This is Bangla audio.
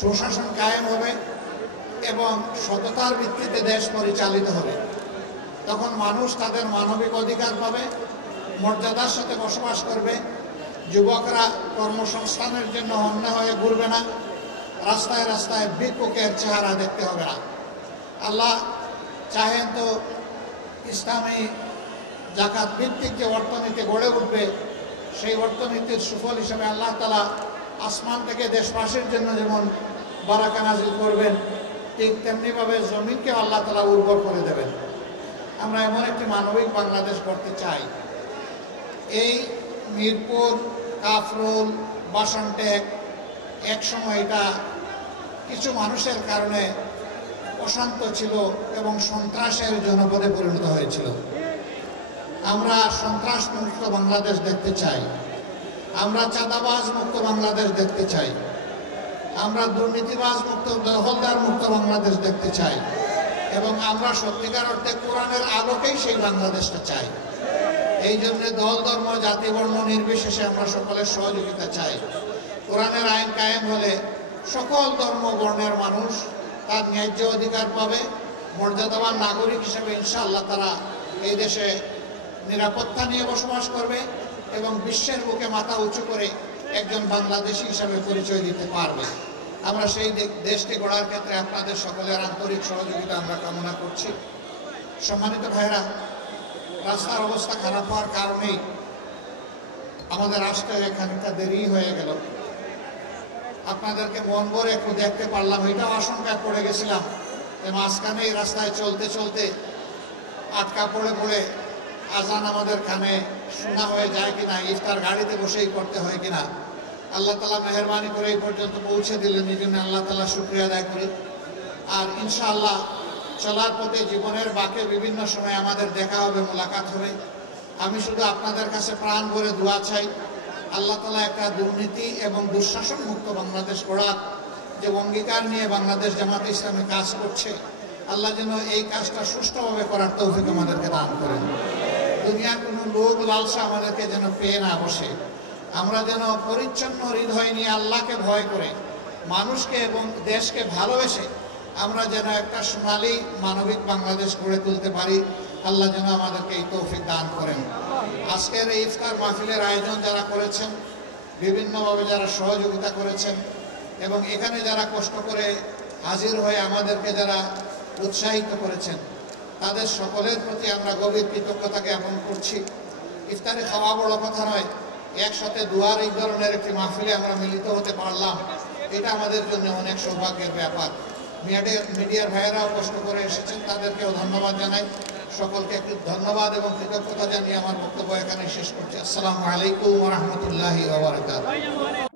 সুশাসন কায়েম হবে এবং সততার ভিত্তিতে দেশ পরিচালিত হবে। তখন মানুষ তাদের মানবিক অধিকার পাবে, মর্যাদার সাথে বসবাস করবে, যুবকরা কর্মসংস্থানের জন্য অন্য হয়ে ঘুরবে না, রাস্তায় রাস্তায় ভিক্ষুকের চেহারা দেখতে হবে না। আল্লাহ চাহেন তো ইসলামী জাকাত ভিত্তিক যে অর্থনীতি গড়ে উঠবে, সেই অর্থনীতির সুফল হিসেবে আল্লাহ তাআলা আসমান থেকে দেশবাসীর জন্য যেমন বারাকা নাজিল করবেন, ঠিক তেমনিভাবে জমিনকে আল্লাহ তাআলা উর্বর করে দেবেন। আমরা এমন একটি মানবিক বাংলাদেশ করতে চাই। এই মিরপুর, কাফরুল, বাসনটেক একসময় এটা কিছু মানুষের কারণে অশান্ত ছিল এবং সন্ত্রাসের জনপদে পরিণত হয়েছিল। আমরা সন্ত্রাস মুক্ত বাংলাদেশ দেখতে চাই, আমরা চাঁদাবাজ মুক্ত বাংলাদেশ দেখতে চাই, আমরা দুর্নীতিবাজ মুক্ত, দখলদার মুক্ত বাংলাদেশ দেখতে চাই এবং আমরা সত্যিকার অর্থে কোরআনের আলোকেই সেই বাংলাদেশটা চাই। এই জন্য দল, ধর্ম, জাতি, বর্ণ নির্বিশেষে আমরা সকলের সহযোগিতা চাই। কোরআনের আইন কায়েম হলে সকল ধর্ম বর্ণের মানুষ তার ন্যায্য অধিকার পাবে, মর্যাদাবান নাগরিক হিসেবে ইনশাআল্লাহ তারা এই দেশে নিরাপত্তা নিয়ে বসবাস করবে এবং বিশ্বের বুকে মাথা উঁচু করে একজন বাংলাদেশী হিসাবে পরিচয় দিতে পারবে। আমরা সেই দেশকে গড়ার ক্ষেত্রে আপনাদের সকলের আন্তরিক সহযোগিতা আমরা কামনা করছি। সম্মানিত ভাইরা, রাস্তার অবস্থা খারাপ হওয়ার কারণেই আমাদের আসতে খানিকটা দেরি হয়ে গেল। আপনাদেরকে মন ভরে একটু দেখতে পারলাম, এটাও আশঙ্কায় পড়ে গেছিলাম যে মাঝখানে এই রাস্তায় চলতে চলতে আটকা পড়ে পড়ে আজান আমাদের কানে শোনা হয়ে যায় কিনা, ইফতার গাড়িতে বসেই করতে হয় কিনা। আল্লাহ তাআলা মেহেরবানি করে এই পর্যন্ত পৌঁছে দিলেন, এই জন্য আল্লাহ তাআলা শুকরিয়া আদায় করি। আর ইনশাআল্লাহ চলার পথে জীবনের বাঁকে বিভিন্ন সময় আমাদের দেখা হবে, মোলাকাত হবে। আমি শুধু আপনাদের কাছে প্রাণ ভরে দোয়া চাই, আল্লাহ তাআলা একটা দুর্নীতি এবং দুঃশাসন মুক্ত বাংলাদেশ গড়ার যে অঙ্গীকার নিয়ে বাংলাদেশ জামাতে ইসলামী কাজ করছে, আল্লাহ যেন এই কাজটা সুষ্ঠুভাবে করার তৌফিক আমাদেরকে দান করেন। দুনিয়ার কোনো লোভ লালসা আমাদেরকে যেন পেয়ে না বসে, আমরা যেন পরিচ্ছন্ন হৃদয় নিয়ে আল্লাহকে ভয় করে মানুষকে এবং দেশকে ভালোবেসে আমরা যেন একটা সোনালী মানবিক বাংলাদেশ গড়ে তুলতে পারি। আল্লাহ যেন আমাদেরকে এই তৌফিক দান করেন। আজকের এই ইফতার মাহফিলের আয়োজন যারা করেছেন, বিভিন্নভাবে যারা সহযোগিতা করেছেন এবং এখানে যারা কষ্ট করে হাজির হয়ে আমাদেরকে যারা উৎসাহিত করেছেন, তাদের সকলের প্রতি আমরা গভীর কৃতজ্ঞতা জ্ঞাপন করছি। ইফতারে খাওয়া বড় কথা নয়, একসাথে দুয়ার এই ধরনের একটি মাহফিলে আমরা মিলিত হতে পারলাম, এটা আমাদের জন্য অনেক সৌভাগ্যের ব্যাপার। মিডিয়ার ভাইয়েরাও কষ্ট করে এসেছেন, তাদেরকেও ধন্যবাদ জানাই। সকলকে একটু ধন্যবাদ এবং কৃতজ্ঞতা জানিয়ে আমার বক্তব্য এখানে শেষ করছি। আসসালামু আলাইকুম ওয়া রাহমাতুল্লাহি ওয়া বারাকাতুহু।